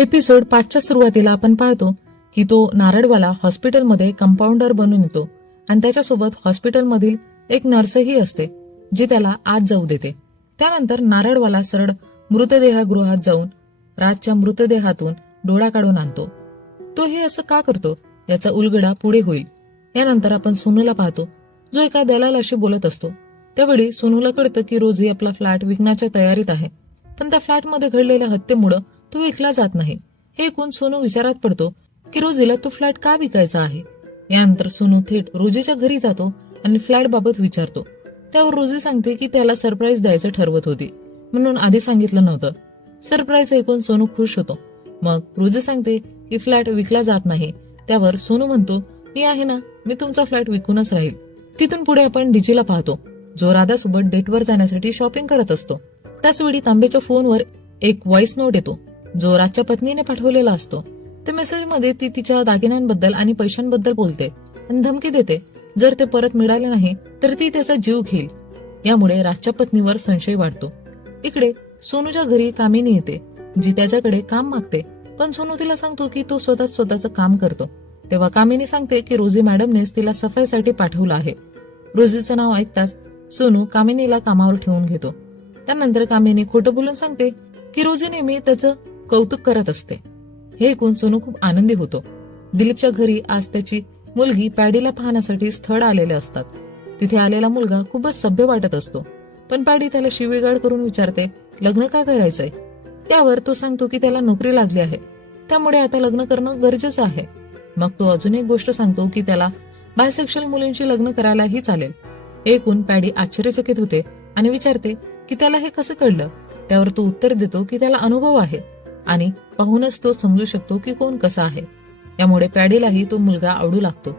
Episode 5च्या सुरुवातीला आपण पाहतो की तो नारळवाला हॉस्पिटलमध्ये कंपाऊंडर बनून येतो आणि त्याच्यासोबत हॉस्पिटलमधील एक नर्सही असते जी त्याला आत जाऊ देते. त्यानंतर नारळवाला सरळ मृतदेहगृहात जाऊन राजच्या मृतदेहातून डोळा काढून आणतो. तो हे असं का करतो याचा उलगडा पुढे होईल. यानंतर आपण सोनूला पाहतो जो एका दलालाशी बोलत असतो. त्यावेळी सोनूला कळतं की रोजी आपला फ्लॅट विकण्याच्या तयारीत आहे, पण त्या फ्लॅटमध्ये घडलेल्या हत्येमुळे तो विकला जात नाही. हे ऐकून सोनू विचारात पडतो की रोजीला तो फ्लॅट का विकायचा आहे. यानंतर सोनू थेट रोजीच्या घरी जातो आणि फ्लॅट बाबत विचारतो. त्यावर रोजी सांगते की त्याला सरप्राईज द्यायचं ठरवत होती म्हणून आधी सांगितलं नव्हतं. सरप्राईज ऐकून सोनू खुश होतो. मग रोजी सांगते की फ्लॅट विकला जात नाही. त्यावर सोनू म्हणतो, मी आहे ना, मी तुमचा फ्लॅट विकूनच राहील. तिथून पुढे आपण डीजीला पाहतो जो राधासोबत डेटवर जाण्यासाठी शॉपिंग करत असतो. त्याचवेळी तांबेच्या फोनवर एक व्हॉइस नोट येतो जो राजच्या पत्नीने पाठवलेला असतो. त्या मेसेजमध्ये ती तिच्या दागिन्यांबद्दल आणि पैशांबद्दल बोलते आणि धमकी देते जर ते परत मिळाले नाही तर ती त्याचा जीव घेईल. यामुळे राजच्या पत्नीवर संशय वाढतो. इकडे सोनूच्या घरी कामिनी येते जी त्याच्याकडे काम मागते, पण सोनू तिला सांगतो की तो स्वतःचं काम करतो. तेव्हा कामिनी सांगते की रोजी मॅडमनेच तिला सफाईसाठी पाठवलं आहे. रोजीचं नाव ऐकताच सोनू कामिनीला कामावर ठेवून घेतो. त्यानंतर कामिनी खोटं बोलून सांगते की रोजी नेहमी त्याचं कौतुक करत असते. हे ऐकून सोनू खूप आनंदी होतो. दिलीपच्या घरी आज त्याची मुलगी पॅडीला पाहण्यासाठी स्थळ आलेले असतात. तिथे आलेला मुलगा खूपच सभ्य वाटत असतो, पण पॅडी त्याला शिवीगाळ करून विचारते लग्न का करायचंय. त्यावर तो सांगतो की त्याला नोकरी लागली आहे, त्यामुळे आता लग्न करणं गरजेचं आहे. मग तो अजून एक गोष्ट सांगतो की त्याला बायसेक्शुअल मुलींशी लग्न करायलाही चालेल. ऐकून पॅडी आश्चर्यचकित होते आणि विचारते की त्याला हे कसं कळलं. त्यावर तो उत्तर देतो की त्याला अनुभव आहे आणि पाहूनच तो समजू शकतो की कोण कसा आहे. यामुळे पॅडीलाही तो मुलगा आवडू लागतो.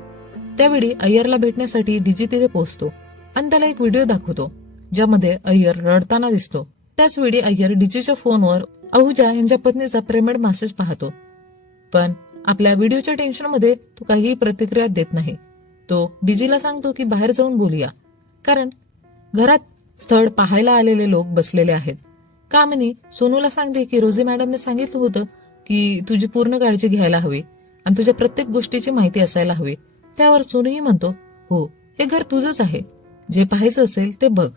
त्यावेळी अय्यरला भेटण्यासाठी डीजी तिथे पोहोचतो आणि त्याला एक व्हिडिओ दाखवतो ज्यामध्ये अय्यर रडताना दिसतो. त्याचवेळी अय्यर डीजीच्या फोनवर अहुजा यांच्या पत्नीचा प्रेमळ मेसेज पाहतो, पण आपल्या व्हिडिओच्या टेन्शनमध्ये तो काहीही प्रतिक्रिया देत नाही. तो डीजीला सांगतो की बाहेर जाऊन बोलूया, कारण घरात स्थळ पाहायला आलेले लोक बसलेले आहेत. कामिनी सोनूला सांगते की रोजी मॅडमने सांगितलं होतं की तुझी पूर्ण काळजी घ्यायला हवी आणि तुझ्या प्रत्येक गोष्टीची माहिती असायला हवी. त्यावर सोनूही म्हणतो, हो, हे घर तुझंच आहे, जे पाहायचं असेल ते बघ.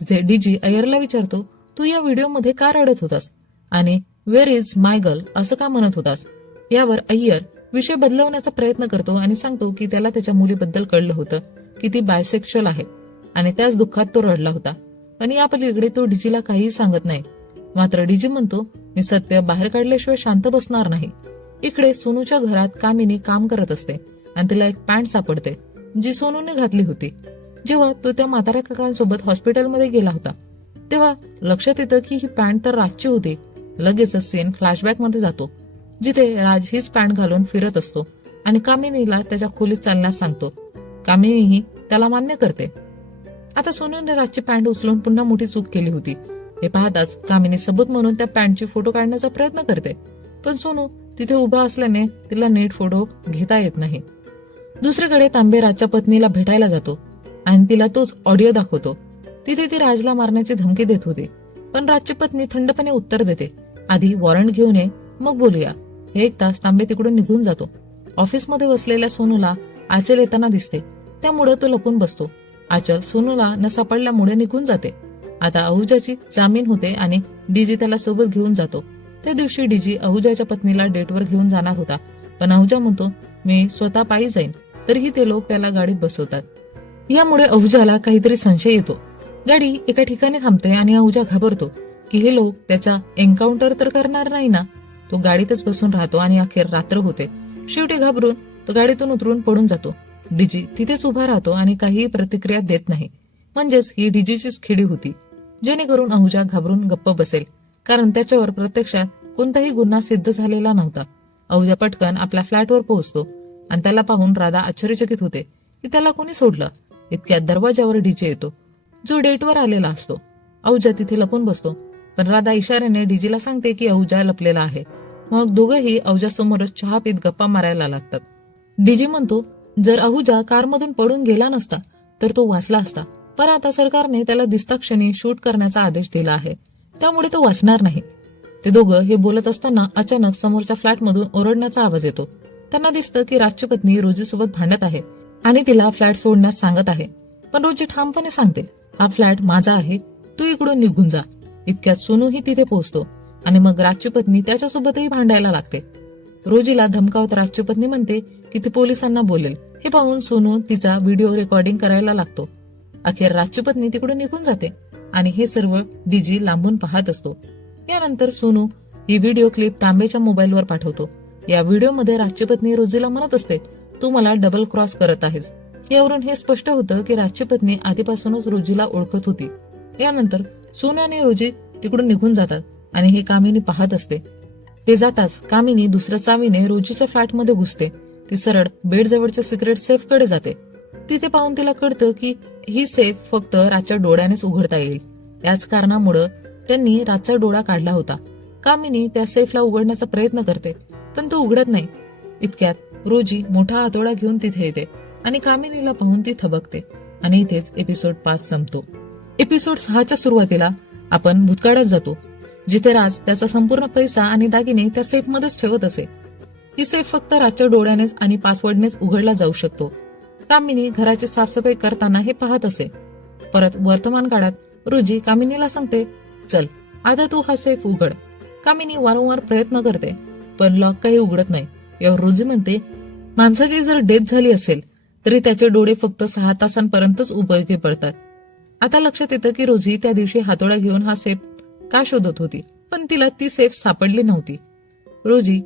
तिथे डीजी अय्यरला विचारतो, तू या व्हिडिओमध्ये का रडत होतास आणि वेअर इज माय गर्ल असं का म्हणत होतास. यावर अय्यर विषय बदलवण्याचा प्रयत्न करतो आणि सांगतो की त्याला त्याच्या मुलीबद्दल कळलं होतं की ती बायसेक्शुअल आहे आणि त्याच दुःखात तो रडला होता. पण या पलीकडे तो डीजीला काहीही सांगत नाही. मात्र डीजी म्हणतो, मी सत्य बाहेर काढल्याशिवाय शांत बसणार नाही. इकडे सोनूच्या घरात कामिनी काम करत असते आणि तिला एक पॅन्ट सापडते जी सोनूने घातली होती जेव्हा तो त्या म्हाताऱ्या काकांसोबत हॉस्पिटलमध्ये गेला होता. तेव्हा लक्षात येतं की ही पॅन्ट तर राजची होती. लगेच सीन फ्लॅशबॅक मध्ये जातो जिथे राज हीच पॅन्ट घालून फिरत असतो आणि कामिनीला त्याच्या खोलीत चालण्यास सांगतो. कामिनीही त्याला मान्य करते. आता सोनूने राजची पॅन्ट उचलून पुन्हा मोठी चूक केली होती हे पाहताच कामिनी सबूत म्हणून त्या पॅन्टची फोटो काढण्याचा प्रयत्न करते, पण सोनू तिथे उभा असल्याने तिला नीट फोटो घेता येत नाही. दुसरीकडे तांबे राजच्या पत्नीला भेटायला जातो आणि तिला तोच ऑडिओ दाखवतो. तिथे ती राजला मारण्याची धमकी देत होती, पण राजची पत्नी थंडपणे उत्तर देते, आधी वॉरंट घेऊन ये मग बोलूया. हे एक तास तांबे तिकडून निघून जातो. ऑफिसमध्ये बसलेल्या सोनूला आचल येताना दिसते, त्यामुळे तो लपून बसतो. आचल सोनूला न सापडल्यामुळे निघून जाते. आता अहुजाची जामीन होते आणि डीजी त्याला सोबत घेऊन जातो. त्या दिवशी डीजी अहुजाच्या पत्नीला डेटवर घेऊन जाणार होता, पण अहुजा म्हणतो, मी स्वतः पायी जाईन. तरीही ते लोक त्याला गाडीत बसवतात. यामुळे अहुजाला काहीतरी संशय येतो. गाडी एका ठिकाणी थांबते आणि अहुजा घाबरतो की हे लोक त्याचा एन्काउंटर तर करणार नाही ना. तो गाडीतच बसून राहतो आणि अखेर रात्र होते. शेवटी घाबरून तो गाडीतून उतरून पडून जातो. डीजी तिथेच उभा राहतो आणि काहीही प्रतिक्रिया देत नाही. म्हणजेच ही डीजीचीच खेडी होती, जेणेकरून अहुजा घाबरून गप्प बसेल, कारण त्याच्यावर प्रत्यक्षात कोणताही गुन्हा सिद्ध झालेला नव्हता. अहुजा पटकन आपल्या फ्लॅटवर पोहोचतो आणि त्याला पाहून राधा आश्चर्यचकित होते की त्याला कोणी सोडलं. इतक्यात दरवाजावर डीजे येतो जो डेटवर आलेला असतो. अहुजा तिथे लपून बसतो, पण राधा इशाऱ्याने डीजीला सांगते की अहुजा लपलेला आहे. मग दोघंही अहुजासमोरच चहा पीत गप्पा मारायला लागतात. डीजी म्हणतो, जर अहुजा कारमधून पडून गेला नसता तर तो वाचला असता, पण आता सरकारने त्याला दिसता क्षणी शूट करण्याचा आदेश दिला आहे, त्यामुळे तो वाचणार नाही. ते दोघं हे बोलत असताना अचानक समोरच्या फ्लॅटमधून ओरडण्याचा आवाज येतो. त्यांना दिसतं की राजची पत्नी रोजीसोबत भांडत आहे आणि तिला फ्लॅट सोडण्यास सांगत आहे. पण रोजी ठामपणे सांगते, हा फ्लॅट माझा आहे, तू इकडून निघून जा. इतक्यात सोनूही तिथे पोहोचतो आणि मग राजची पत्नी त्याच्यासोबतही भांडायला लागते. रोजीला धमकावत राजची पत्नी म्हणते की ती पोलिसांना बोलेल. हे पाहून सोनू तिचा व्हिडिओ रेकॉर्डिंग करायला लागतो. अखेर राजची पत्नी तिकडून निघून जाते आणि हे सर्व डीजी लांबून पाहत असतो. यानंतर सोनू ही व्हिडिओ क्लिप तांबेच्या मोबाईलवर पाठवतो. या व्हिडिओमध्ये राजची पत्नी रोजीला म्हणत असते, तू मला डबल क्रॉस करत आहेस. यावरून हे स्पष्ट होतं की राजची पत्नी आधीपासूनच रोजीला ओळखत होती. यानंतर सोनू आणि रोजी तिकडून निघून जातात आणि हे कामिनी पाहत असते. ते जाताच कामिनी दुसऱ्या चावीने रोजीच्या फ्लॅटमध्ये घुसते. ती सरळ बेडजवळच्या सिक्रेट सेफ कडे जाते. तिथे पाहून तिला कळतं की ही सेफ फक्त राजच्या डोळ्यानेच उघडता येईल. याच कारणामुळे त्यांनी राजचा डोळा काढला होता. कामिनी त्या सेफला उघडण्याचा प्रयत्न करते पण तो उघडत नाही. इतक्यात रोजी मोठा हातोडा घेऊन तिथे येते आणि कामिनीला पाहून ती थबकते आणि इथेच एपिसोड 5 संपतो. एपिसोड 6च्या सुरुवातीला आपण भूतकाळात जातो, जिथे राज त्याचा संपूर्ण पैसा आणि दागिने त्या सेफमध्येच ठेवत असे. ही सेफ फक्त राजच्या डोळ्यानेच आणि पासवर्डनेच उघडला जाऊ शकतो. कामिनी घराची साफसफाई करताना हे पाहत असे. परत वर्तमान काळात रोजी कामिनीला सांगते, चल आता तू हा सेफ उघड. कामिनी वारंवार प्रयत्न करते पण लॉक काही उघडत नाही. यावर रोजी म्हणते, माणसाची जर डेथ झाली असेल तरी त्याचे डोळे फक्त 6 तासांपर्यंतच उपयोगी पडतात. आता लक्षात येतं की रोजी त्या दिवशी हातोडा घेऊन हा सेफ का शोधत होती, पण तिला ती सेफ सापडली नव्हती. रोजी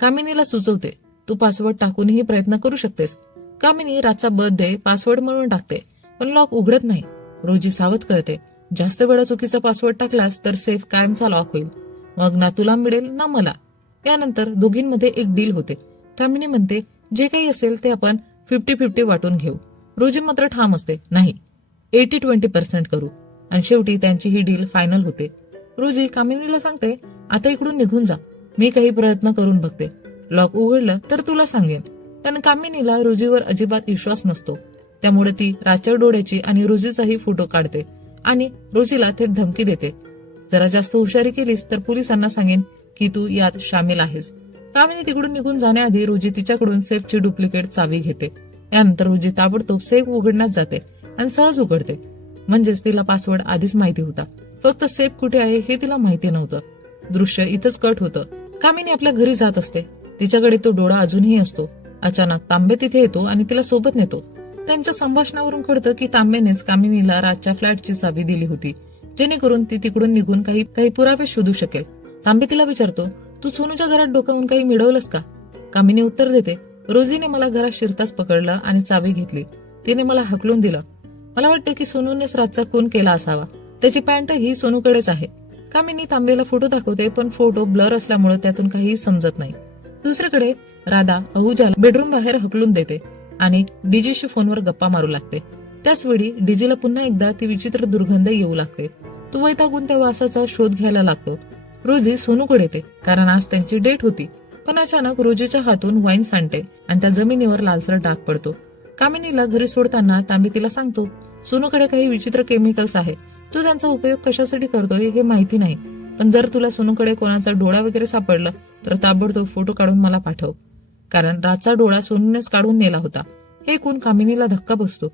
कामिनीला सुचवते, तू पासवर्ड टाकूनही प्रयत्न करू शकतेस. कामिनी राजचा बर्थडे पासवर्ड म्हणून टाकते पण लॉक उघडत नाही. रोजी सावध करते, जास्त वेळा चुकीचा पासवर्ड टाकलास तर सेफ कायमचा लॉक होईल, मग ना तुला मिळेल ना मला. यानंतर दोघींमध्ये एक डील होते. कामिनी म्हणते, जे काही असेल ते आपण 50-50 वाटून घेऊ. रोजी मात्र ठाम असते, नाही 80-20% करू. आणि शेवटी त्यांची ही डील फायनल होते. रोजी कामिनीला सांगते, आता इकडून निघून जा, मी काही प्रयत्न करून बघते, लॉक उघडलं तर तुला सांगेन. पण कामिनीला रोजीवर अजिबात विश्वास नसतो. त्यामुळे ती राजच्या डोळ्याची आणि रोजीचाही फोटो काढते आणि रोजीला थेट धमकी देते, जरा जास्त हुशारी केलीस तर पोलिसांना सांगेन की तू यात सामील आहेस. कामिनी तिकडून निघून जाण्याआधी रोजी तिच्याकडून सेफची डुप्लिकेट चावी घेते. यानंतर रोजी ताबडतोब सेफ उघडण्यास जाते आणि सहज उघडते. म्हणजेच तिला पासवर्ड आधीच माहिती होता, फक्त सेफ कुठे आहे हे तिला माहिती नव्हतं. दृश्य इथंच कट होतं. कामिनी आपल्या घरी जात असते. तिच्याकडे तो डोळा अजूनही असतो. अचानक तांबे तिथे येतो आणि तिला सोबत नेतो. त्यांच्या संभाषणावरून कळतं की तांबेनेच कामिनीला राजच्या फ्लॅटची चावी दिली होती, जेणेकरून ती तिकडून निघून काही पुरावे शोधू शकेल. तांबे तिला विचारतो, तू सोनूच्या घरात डोकावून काही मिळवलंस का? कामिनी उत्तर देते, रोजीने मला घरात शिरताच पकडलं आणि चावी घेतली. तिने मला हकलून दिलं. मला वाटतं की सोनूनेच राजचा खून केला असावा. त्याची पॅन्ट ही सोनूकडेच आहे. कामिनी तांबेला फोटो दाखवते पण फोटो ब्लर असल्यामुळे त्यातून काहीही समजत नाही. दुसरीकडे राधा अहुजाला बेडरूम बाहेर हकलून देते आणि डीजीशी फोनवर गप्पा मारू लागते. त्याचवेळी डीजीला पुन्हा एकदा ती विचित्र दुर्गंध येऊ लागते. तो वैतागून त्या वासाचा शोध घ्यायला लागतो. रोजी सोनूकडे येते कारण आज त्यांची डेट होती. पण अचानक रोजीच्या हातून वाईन सांडते आणि त्या जमिनीवर लालसर डाग पडतो. कामिनीला घरी सोडताना तांबे तिला सांगतो, सोनूकडे काही विचित्र केमिकल्स आहे, तू त्यांचा उपयोग कशासाठी करतोय हे माहिती नाही, पण जर तुला सोनूकडे कोणाचा डोळा वगैरे सापडला तर ताबडतोब फोटो काढून मला पाठव, कारण राजचा डोळा सोनूनेच काढून नेला होता. हे ऐकून कामिनीला धक्का बसतो.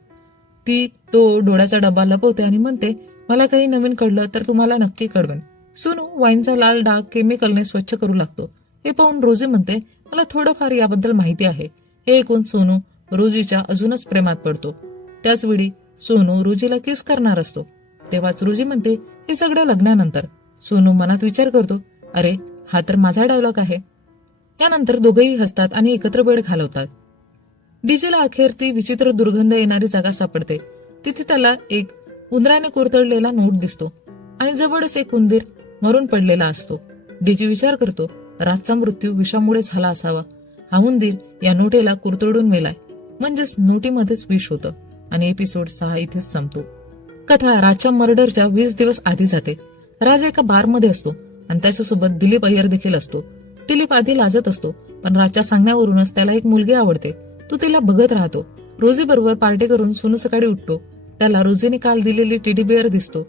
ती तो डोळ्याचा डबा लपवते आणि म्हणते, मला काही नवीन कळलं तर तुम्हाला नक्की कळवेन. सोनू वाईनचा लाल डाग केमिकलने स्वच्छ करू लागतो. हे पाहून रोजी म्हणते, मला थोडंफार याबद्दल माहिती आहे. हे ऐकून सोनू रोजीच्या अजूनच प्रेमात पडतो. त्याचवेळी सोनू रोजीला किस करणार असतो. तेव्हाच रोजी म्हणते, हे सगळं लग्नानंतर. सोनू मनात विचार करतो, अरे हा तर माझा डायलॉग आहे. यानंतर दोघेही हसतात आणि एकत्र बेड घालवतात. डीजीला अखेर ती विचित्र दुर्गंध येणारी जागा सापडते. तिथे त्याला एक उंदराने कोरतडलेला नोट दिसतो आणि जवळच एक उंदीर मरून पडलेला असतो. डीजी विचार करतो, राजचा मृत्यू विषामुळे झाला असावा. हा उंदीर या नोटेला कुरतडून मेलाय, म्हणजेच नोटीमध्येच विष होतं. आणि एपिसोड 6 इथेच संपतो. कथा राजच्या मर्डरच्या 20 दिवस आधी जाते. राज एका बारमध्ये असतो आणि त्याच्यासोबत दिलीप अय्यर देखील असतो. दिलीप आधी लाजत असतो, पण राजच्या सांगण्यावरूनच त्याला एक मुलगी आवडते. तो तिला बघत राहतो. रोजी बरोबर पार्टी करून सोनू सकाळी उठतो. त्याला रोजीने काल दिलेली टेडी बिअर दिसतो.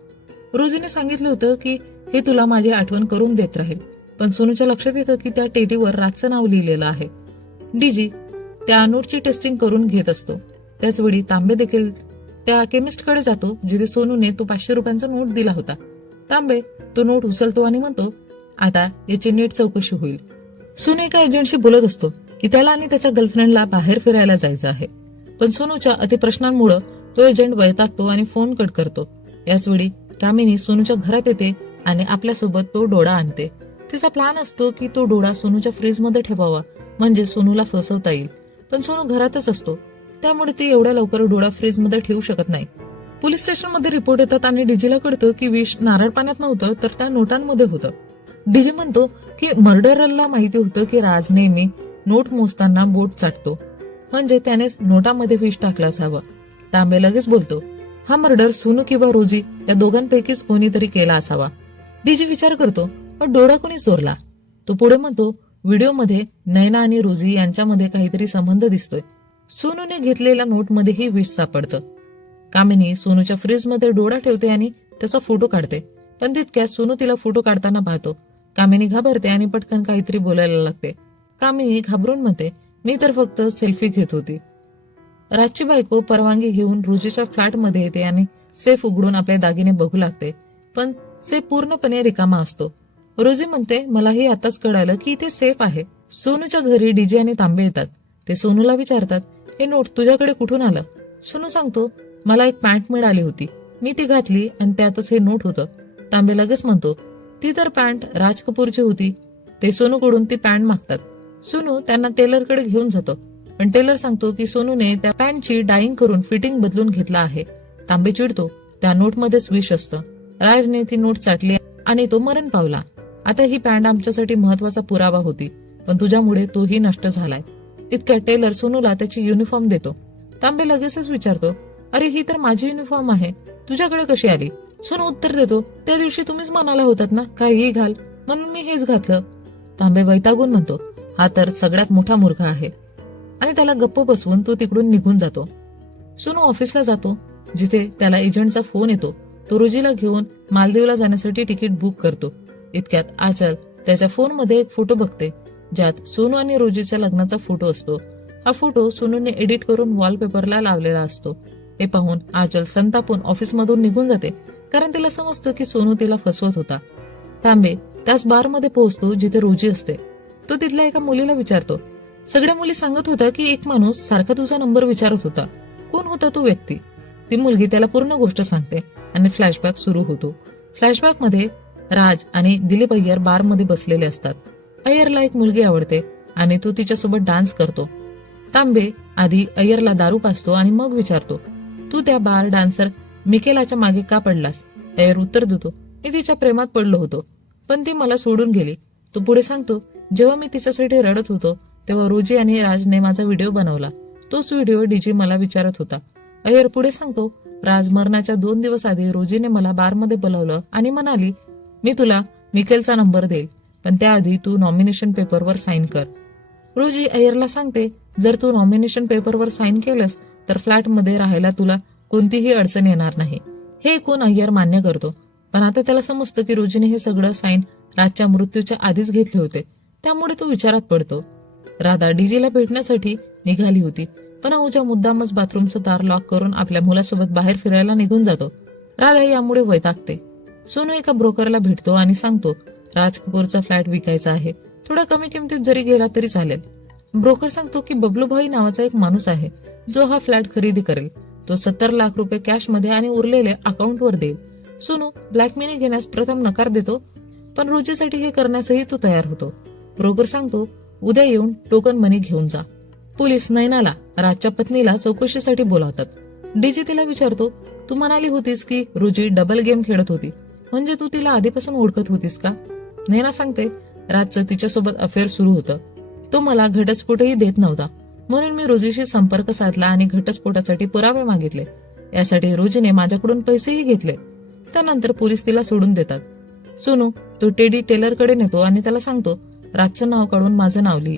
रोजीने सांगितलं होतं की हे तुला माझी आठवण करून देत राहील. पण सोनूच्या लक्षात येतं की त्या टेटीवर राजचं नाव लिहिलेलं आहे. डीजी त्या नोटची टेस्टिंग करून घेत असतो. त्याचवेळी तांबे देखील त्या केमिस्टकडे जातो जिथे सोनूने तो 500 रुपयांचा नोट दिला होता. तांबे तो नोट उचलतो आणि म्हणतो, आता याची नीट चौकशी होईल. सोनू एका एजंटशी बोलत असतो की त्याला आणि त्याच्या गर्लफ्रेंडला बाहेर फिरायला जायचं आहे. पण सोनूच्या अतिप्रश्नांमुळे तो एजंट वैतागतो आणि फोन कट करतो. याचवेळी कामिनी सोनूच्या घरात येते आणि आपल्यासोबत तो डोळा आणते. तिचा प्लॅन असतो की तो डोळा सोनूच्या फ्रीजमध्ये ठेवावा, म्हणजे सोनूला फसवता येईल. पण सोनू घरातच असतो, त्यामुळे ती एवढ्या लवकर डोळा फ्रीजमध्ये ठेवू शकत नाही. पोलीस स्टेशनमध्ये रिपोर्ट येतात आणि डीजीला कळतं की विष नारळ पाण्यात नव्हतं तर त्या नोटांमध्ये होतं. डीजी म्हणतो की मर्डररला माहिती होतं की राज नेहमी नोट मोजताना बोट चाटतो, म्हणजे त्यानेच नोटामध्ये विष टाकलं असावं. तांबे लगेच बोलतो, हा मर्डर सोनू किंवा रोजी या दोघांपैकीच कोणीतरी केला असावा. डीजी विचार करतो, पण डोळा कोणी चोरला? तो पुढे म्हणतो, व्हिडिओमध्ये नैना आणि रोजी यांच्यामध्ये काहीतरी संबंध दिसतोय. सोनूने घेतलेल्या नोटमध्येही विष सापडतं. कामिनी सोनूच्या फ्रीजमध्ये डोळा ठेवते आणि त्याचा फोटो काढते. पण तितक्यात सोनू तिला फोटो काढताना पाहतो. कामिनी घाबरते आणि पटकन काहीतरी बोलायला लागते. कामिनी घाबरून म्हणते, मी तर फक्त सेल्फी घेत होती. राजची बायको परवानगी घेऊन रोजीच्या फ्लॅटमध्ये येते आणि सेफ उघडून आपले दागिने बघू लागते. पण सेफ पूर्णपणे रिकामा असतो. रोजी म्हणते, मलाही आताच कळालं की इथे सेफ आहे. सोनूच्या घरी डीजे आणि तांबे येतात. ते सोनूला विचारतात, हे नोट तुझ्याकडे कुठून आलं? सोनू सांगतो, मला एक पॅन्ट मिळाली होती, मी ती घातली आणि त्यातच हे नोट होतं. तांबे लगेच म्हणतो, ती तर पॅन्ट राज कपूरची होती. ते सोनूकडून ती पॅन्ट मागतात. सोनू त्यांना टेलरकडे घेऊन जातो, पण टेलर सांगतो की सोनूने त्या पॅन्टची डाईंग करून फिटिंग बदलून घेतला आहे. तांबे चिडतो, त्या नोटमध्येच विष असतं. राजने ती नोट चाटली आणि तो मरण पावला. आता ही पॅन्ट आमच्यासाठी महत्वाचा पुरावा होती, पण तुझ्यामुळे तोही नष्ट झालाय. इतक्या टेलर सोनूला त्याची युनिफॉर्म देतो. तांबे लगेचच विचारतो, अरे ही तर माझी युनिफॉर्म आहे, तुझ्याकडे कशी आली? सोनू उत्तर देतो, त्या दिवशी तुम्हीच म्हणाला होतात ना काहीही घाल, म्हणून मी हेच घातलं. तांबे वैतागून म्हणतो, हा तर सगळ्यात मोठा मूर्ख आहे, आणि त्याला गप्प बसवून तो तिकडून निघून जातो. सोनू ऑफिसला जातो, जिथे त्याला एजंटचा फोन येतो. तो रोजीला घेऊन मालदीवला जाण्यासाठी तिकीट बुक करतो. इतक्यात आचल त्याच्या फोनमध्ये एक फोटो बघते, ज्यात सोनू आणि रोजीच्या लग्नाचा फोटो असतो. हा फोटो सोनूने एडिट करून वॉलपेपरला लावलेला असतो. हे पाहून आचल संतापून ऑफिसमधून निघून जाते, कारण तिला समजतं की सोनू तिला फसवत होता. तांबे त्याच बारमध्ये पोहोचतो जिथे रोजी असते. तो तिथल्या एका मुलीला विचारतो. सगळ्या मुली सांगत होत्या की एक माणूस सारखा तुझा नंबर विचारत होता. कोण होता तो व्यक्ती? ती मुलगी त्याला पूर्ण गोष्ट सांगते आणि फ्लॅशबॅक सुरू होतो. फ्लॅशबॅक मध्ये राज आणि दिलीप अय्यर बारमध्ये बसलेले असतात. अय्यरला एक मुलगी आवडते आणि तो तिच्यासोबत डान्स करतो. तांबे आधी अय्यरला दारू पाजतो आणि मग विचारतो, तू त्या बार डान्सर मिकेलाच्या मागे का पडलास? अय्यर उत्तर देतो, मी तिच्या प्रेमात पडलो होतो, पण ती मला सोडून गेली. तो पुढे सांगतो, जेव्हा मी तिच्यासाठी रडत होतो तेव्हा रोजी आणि राजने माझा व्हिडिओ बनवला. तोच व्हिडिओ डीजी मला विचारत होता. अय्यर पुढे सांगतो, राज मरणाच्या 2 दिवस आधी रोजीने मला बारमध्ये बोलावलं आणि म्हणाली, मी तुला मिकेलचा नंबर देईल, पण त्याआधी तू नॉमिनेशन पेपरवर साईन कर. रोजी अय्यरला सांगते, जर तू नॉमिनेशन पेपरवर साईन केलंस तर फ्लॅटमध्ये राहायला तुला कोणतीही अडचण येणार नाही. हे ऐकून अय्यर मान्य करतो, पण आता त्याला समजतं की रोजीने हे सगळं साईन राजच्या मृत्यूच्या आधीच घेतले होते, त्यामुळे तो विचारात पडतो. राधा डीजीला भेटण्यासाठी निघाली होती, पण अहुजा मुद्दामच बाथरूमचं दार लॉक करून आपल्या मुलासोबत बाहेर फिरायला निघून जातो. राधा यामुळे वैतागते. सोनू एका ब्रोकरला भेटतो आणि सांगतो, राज कपूरचा फ्लॅट विकायचा आहे, थोडा कमी किमतीत जरी गेला तरी चालेल. ब्रोकर सांगतो की बबलूभाई नावाचा एक माणूस आहे जो हा फ्लॅट खरेदी करेल. तो 70 लाख रुपये कॅशमध्ये आणि उरलेले अकाउंटवर देईल. सोनू ब्लॅक मनी घेण्यास प्रथम नकार देतो, पण रोजीसाठी हे करण्यासही तो तयार होतो. ब्रोकर सांगतो, उद्या येऊन टोकन मनी घेऊन जा. पोलीस नैनाला राजच्या पत्नीला चौकशीसाठी बोलावतात. डीजी तिला विचारतो, तू म्हणाली होतीस की रोजी डबल गेम खेळत होती, म्हणजे तू तिला आधीपासून ओळखत होतीस का? नैना सांगते, राजचं तिच्यासोबत अफेअर सुरू होतं. तो मला घटस्फोटही देत नव्हता, म्हणून मी रोजीशी संपर्क साधला आणि घटस्फोटासाठी पुरावे मागितले. यासाठी रोजीने माझ्याकडून पैसेही घेतले. त्यानंतर पोलीस तिला सोडून देतात. सोनू तो टेडी टेलरकडे नेतो आणि त्याला सांगतो, राजचं नाव काढून माझं नाव लिही.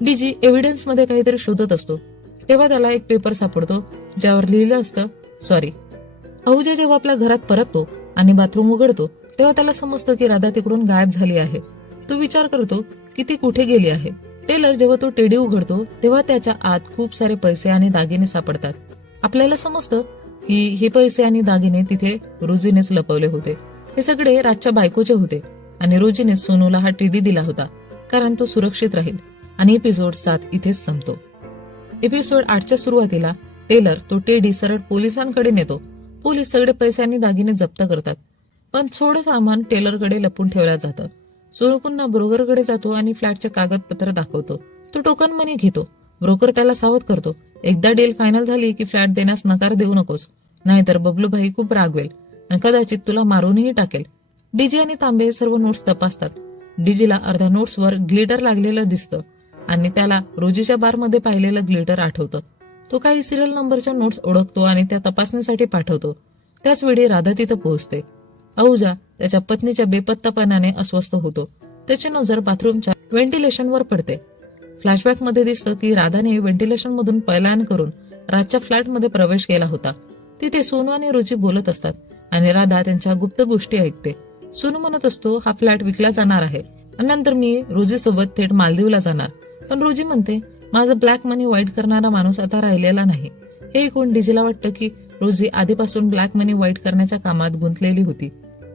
डीजी एव्हिडन्स मध्ये काहीतरी शोधत असतो, तेव्हा त्याला एक पेपर सापडतो ज्यावर लिहिलं असतं, सॉरी. अहुजा जेव्हा आपल्या घरात परततो आणि बाथरूम उघडतो तेव्हा त्याला समजतं की राधा तिकडून गायब झाली आहे. तो विचार करतो की ती कुठे गेली आहे. टेलर जेव्हा तो टेडी उघडतो तेव्हा त्याच्या आत खूप सारे पैसे आणि दागिने सापडतात. आपल्याला समजतं की हे पैसे आणि दागिने तिथे रोजीनेच लपवले होते. हे सगळे राजच्या बायकोचे होते आणि रोजीने सोनूला हा टेडी दिला होता कारण तो सुरक्षित राहील. आणि एपिसोड 7 इथेच संपतो. एपिसोड 8च्या सुरुवातीला टेलर तो टेडी सरळ पोलिसांकडे नेतो. पोलीस सगळे पैसे आणि दागिने जप्त करतात, पण थोडं सामान टेलरकडे लपून ठेवलं जातं. सोनू पुन्हा ब्रोकरकडे जातो आणि फ्लॅटचे कागदपत्र दाखवतो. तो टोकन मनी घेतो. ब्रोकर त्याला सावध करतो, एकदा डील फायनल झाली की फ्लॅट देण्यास नकार देऊ नकोस, नाहीतर बबलूभाई खूप रागवेल आणि कदाचित तुला मारूनही टाकेल. डीजी आणि तांबे सर्व नोट्स तपासतात. डीजीला अर्ध्या नोट्सवर ग्लिटर लागलेलं दिसतं आणि त्याला रोजीच्या बारमध्ये पाहिलेलं ग्लिटर आठवतं. तो काही सिरियल नंबरच्या नोट्स ओळखतो आणि त्या तपासणीसाठी पाठवतो. त्याच वेळी राधा तिथं पोहोचते. अहुजा त्याच्या पत्नीच्या बेपत्तापणाने अस्वस्थ होतो. त्याची नजर बाथरूमच्या व्हेंटिलेशनवर पडते. फ्लॅशबॅकमध्ये दिसतं की राधाने व्हेंटिलेशन मधून पलायन करून राजच्या फ्लॅटमध्ये प्रवेश केला होता. तिथे सोनू आणि रोजी बोलत असतात आणि राधा त्यांच्या गुप्त गोष्टी ऐकते. सोनू म्हणत असतो हा फ्लॅट विकला जाणार आहे आणि नंतर मी रोजी सोबत थेट मालदीवला जाणार. पण रोजी म्हणते माझं ब्लॅक मनी वाईट करणारा माणूस आता राहिलेला नाही. हे ऐकून डीजीला वाटतं की रोजी आधीपासून ब्लॅक मनी वाईट करण्याच्या कामात गुंतलेली होती.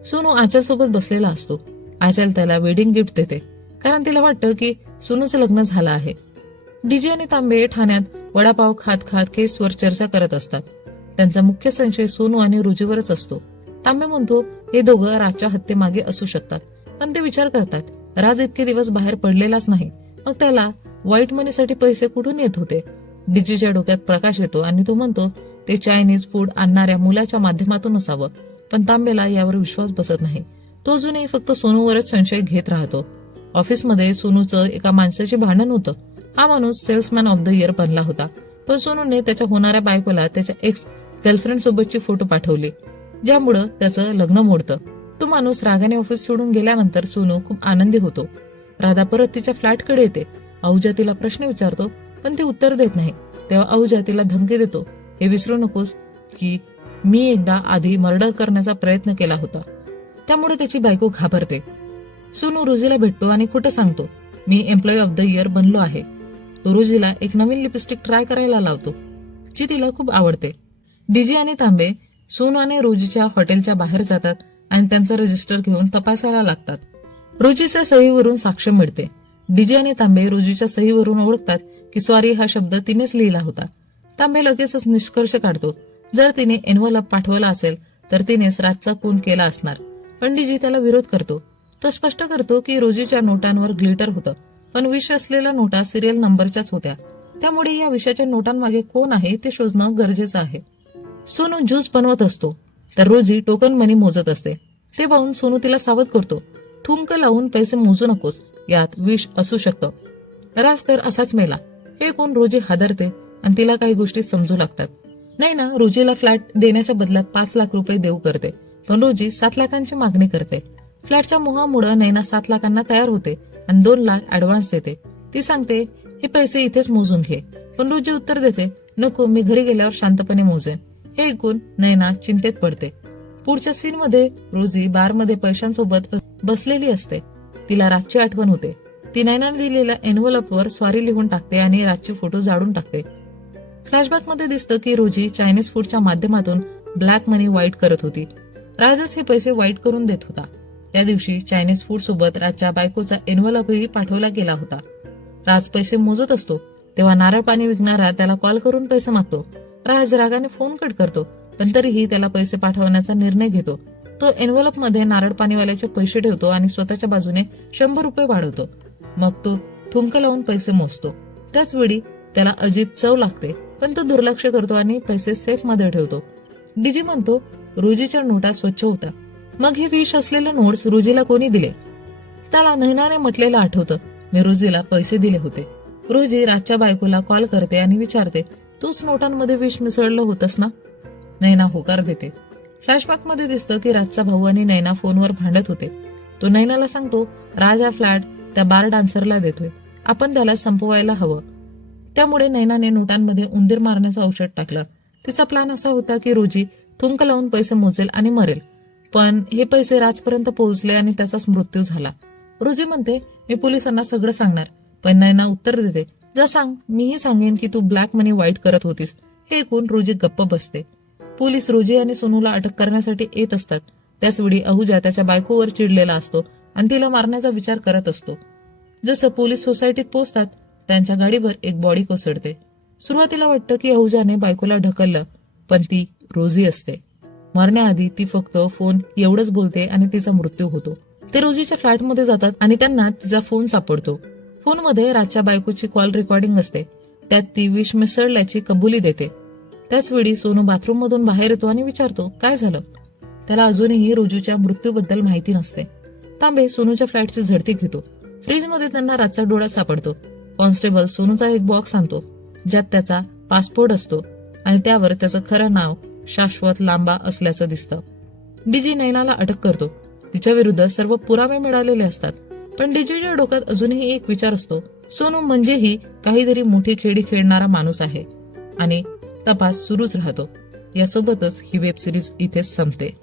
सोनू आचल सोबत बसलेला असतो. आचल त्याला वेडिंग गिफ्ट देते कारण तिला वाटतं की सोनूचं लग्न झालं आहे. डीजी आणि तांबे ठाण्यात वडापाव खात खात केसवर चर्चा करत असतात. त्यांचा मुख्य संशय सोनू आणि रोजीवरच असतो. तांबे म्हणतो हे दोघं राजच्या हत्येमागे असू शकतात, पण ते विचार करतात राज इतके दिवस बाहेर पडलेलाच नाही, मग त्याला व्हाईट मनीसाठी पैसे कुठून येत होते. डीजीच्या डोक्यात प्रकाश येतो आणि तो म्हणतो ते चायनीज फूड आणणाऱ्या मुलाच्या माध्यमातून असावं. पण तांबेला यावर विश्वास बसत नाही. तो अजूनही फक्त सोनूवरच संशय घेत राहतो. ऑफिसमध्ये सोनूचं एका माणसाची भांडण होतं. हा माणूस सेल्समॅन ऑफ द इयर बनला होता, पण सोनूने त्याच्या होणाऱ्या बायकोला त्याच्या एक्स गर्लफ्रेंड सोबतची फोटो पाठवले, ज्यामुळं त्याचं लग्न मोडतं. तो माणूस रागाने ऑफिस सोडून गेल्यानंतर सोनू खूप आनंदी होतो. राधा परत तिच्या फ्लॅटकडे येते. अहुजा तिला प्रश्न विचारतो, पण ती उत्तर देत नाही. तेव्हा अहुजा तिला धमकी देतो, हे विसरू नकोस की मी एकदा आधी मर्डर करण्याचा प्रयत्न केला होता. त्यामुळे त्याची बायको घाबरते. सोनू रोजीला भेटतो आणि खोटं सांगतो, मी एम्प्लॉई ऑफ द इयर बनलो आहे. तो रोजीला एक नवीन लिपस्टिक ट्राय करायला लावतो, जी तिला खूप आवडते. डीजी आणि तांबे सोनू आणि रोजीच्या हॉटेलच्या बाहेर जातात आणि त्यांचा रजिस्टर घेऊन तपासायला लागतात. रोजीच्या सहीवरून साक्ष मिळते. डीजी आणि तांबे रोजीच्या सहीवरून ओळखतात की सॉरी हा शब्द तिनेच लिहिला होता. तांबे लगेचच निष्कर्ष काढतो, जर तिने एन्व्हलप पाठवला असेल तर तिनेच राजचा खून केला असणार. पण डीजी त्याला विरोध करतो. तो स्पष्ट करतो की रोजीच्या नोटांवर ग्लिटर होतं, पण विष असलेल्या नोटा सिरियल नंबरच्याच होत्या. त्यामुळे या विषाच्या नोटांमागे कोण आहे ते शोधणं गरजेचं आहे. सोनू ज्यूस बनवत असतो तर रोजी टोकन मनी मोजत असते. ते पाहून सोनू तिला सावध करतो, थुंक लावून पैसे मोजू नकोस, यात विष असू शकतं. राज तर असाच मेला. हे कोण रोजी हादरते आणि तिला काही गोष्टी समजू लागतात. नाही ना, रोजीला फ्लॅट देण्याच्या बदल्यात 5 लाख रुपये देऊ करते, पण रोजी 7 लाखांची मागणी करते. फ्लॅटच्या मोहामुळे नैना 7 लाखांना तयार होते आणि 2 लाख ऍडव्हान्स देते. ती सांगते हे पैसे इथेच मोजून घे, पण रोजी उत्तर देते नको, मी घरी गेल्यावर शांतपणे मोजेन. हे ऐकून नैना चिंतेत पडते. पुढच्या सीन मध्ये रोजी बारमध्ये पैशांसोबत बसलेली असते. तिला राजची आठवण होते. ती नैनाने दिलेल्या एन्व्हलपवर स्वारी लिहून टाकते आणि राजचे फोटो जाळून टाकते. फ्लॅशबॅक मध्ये दिसतं की रोजी चायनीज फूडच्या माध्यमातून ब्लॅक मनी वाईट करत होती. राजच हे पैसे वाईट करून देत होता. त्या दिवशी चायनीज फूड सोबत राजच्या बायकोचा एन्व्हलपही पाठवला गेला होता. राज पैसे मोजत असतो तेव्हा नारळ पाणी विकणारा त्याला कॉल करून पैसे मागतो. राज रागाने फोन कट करतो, पण तरीही त्याला पैसे पाठवण्याचा निर्णय घेतो. तो एन्व्हलप मध्ये नारळ पाणीवाल्याचे पैसे ठेवतो आणि स्वतःच्या बाजूने 100 रुपये वाढवतो. मग तो थुंक लावून पैसे मोजतो. त्याच वेळी त्याला अजीब चव लागते, पण तो दुर्लक्ष करतो आणि पैसे सेफ मध्ये ठेवतो. डीजी म्हणतो रोजीच्या नोटा स्वच्छ होता. मग हे विष असलेले नोट्स रोजीला कोणी दिले? त्याला नैनाने म्हटलेलं आठवतं, मी रोजीला पैसे दिले होते. रोजी राजच्या बायकोला कॉल करते आणि विचारते तूच नोटांमध्ये विष मिसळलं होतंस ना? नैना होकार देते. फ्लॅशबॅक मध्ये दिसतं की राजचा भाऊ आणि नैना फोनवर भांडत होते. तो नैनाला सांगतो राज हा फ्लॅट त्या बार डान्सरला देतोय, आपण त्याला संपवायला हवं. त्यामुळे नैनाने नोटांमध्ये उंदीर मारण्याचं औषध टाकलं. तिचा प्लॅन असा होता की रोजी थुंक लावून पैसे मोजेल आणि मरेल, पण हे पैसे राजपर्यंत पोहोचले आणि त्याचाच मृत्यू झाला. रोजी म्हणते, मी पोलिसांना सगळं सांगणार. पण नैना उत्तर देते, जा सांग, मीही सांगेन की तू ब्लॅक मनी वाईट करत होतीस. हे ऐकून रोजी गप्प बसते. पोलीस रोजी आणि सोनूला अटक करण्यासाठी येत असतात. त्याचवेळी अहुजा त्याच्या बायकोवर चिडलेला असतो आणि तिला मारण्याचा विचार करत असतो. जसं पोलीस सोसायटीत पोहोचतात, त्यांच्या गाडीवर एक बॉडी कोसळते. सुरुवातीला वाटतं की अहुजाने बायकोला ढकललं, पण ती रोजी असते. मरण्याआधी ती फक्त फोन एवढंच बोलते आणि तिचा मृत्यू होतो. ते रोजीच्या फ्लॅटमध्ये जातात आणि त्यांना तिचा फोन सापडतो. फोनमध्ये रातच्या बायकोची कॉल रेकॉर्डिंग असते. त्यात ती विष मिसळल्याची कबुली देते. त्याचवेळी सोनू बाथरूम मधून बाहेर येतो आणि विचारतो, काय झालं? त्याला अजूनही रोजूच्या मृत्यूबद्दल माहिती नसते. तांबे सोनूच्या फ्लॅटची झडती घेतो. फ्रीजमध्ये त्यांना रातचा डोळा सापडतो. कॉन्स्टेबल सोनूचा एक बॉक्स आणतो, ज्यात त्याचा पासपोर्ट असतो आणि त्यावर त्याचं खरं नाव शाश्वत लांबा असल्याचं दिसतं. डीजी नैनाला अटक करतो. तिच्या विरुद्ध सर्व पुरावे मिळालेले असतात. पण डीजीच्या डोक्यात अजूनही एक विचार असतो, सोनू म्हणजेही काहीतरी मोठी खेळी खेळणारा माणूस आहे. आणि तपास सुरूच राहतो. यासोबतच ही वेब सिरीज इथेच संपते.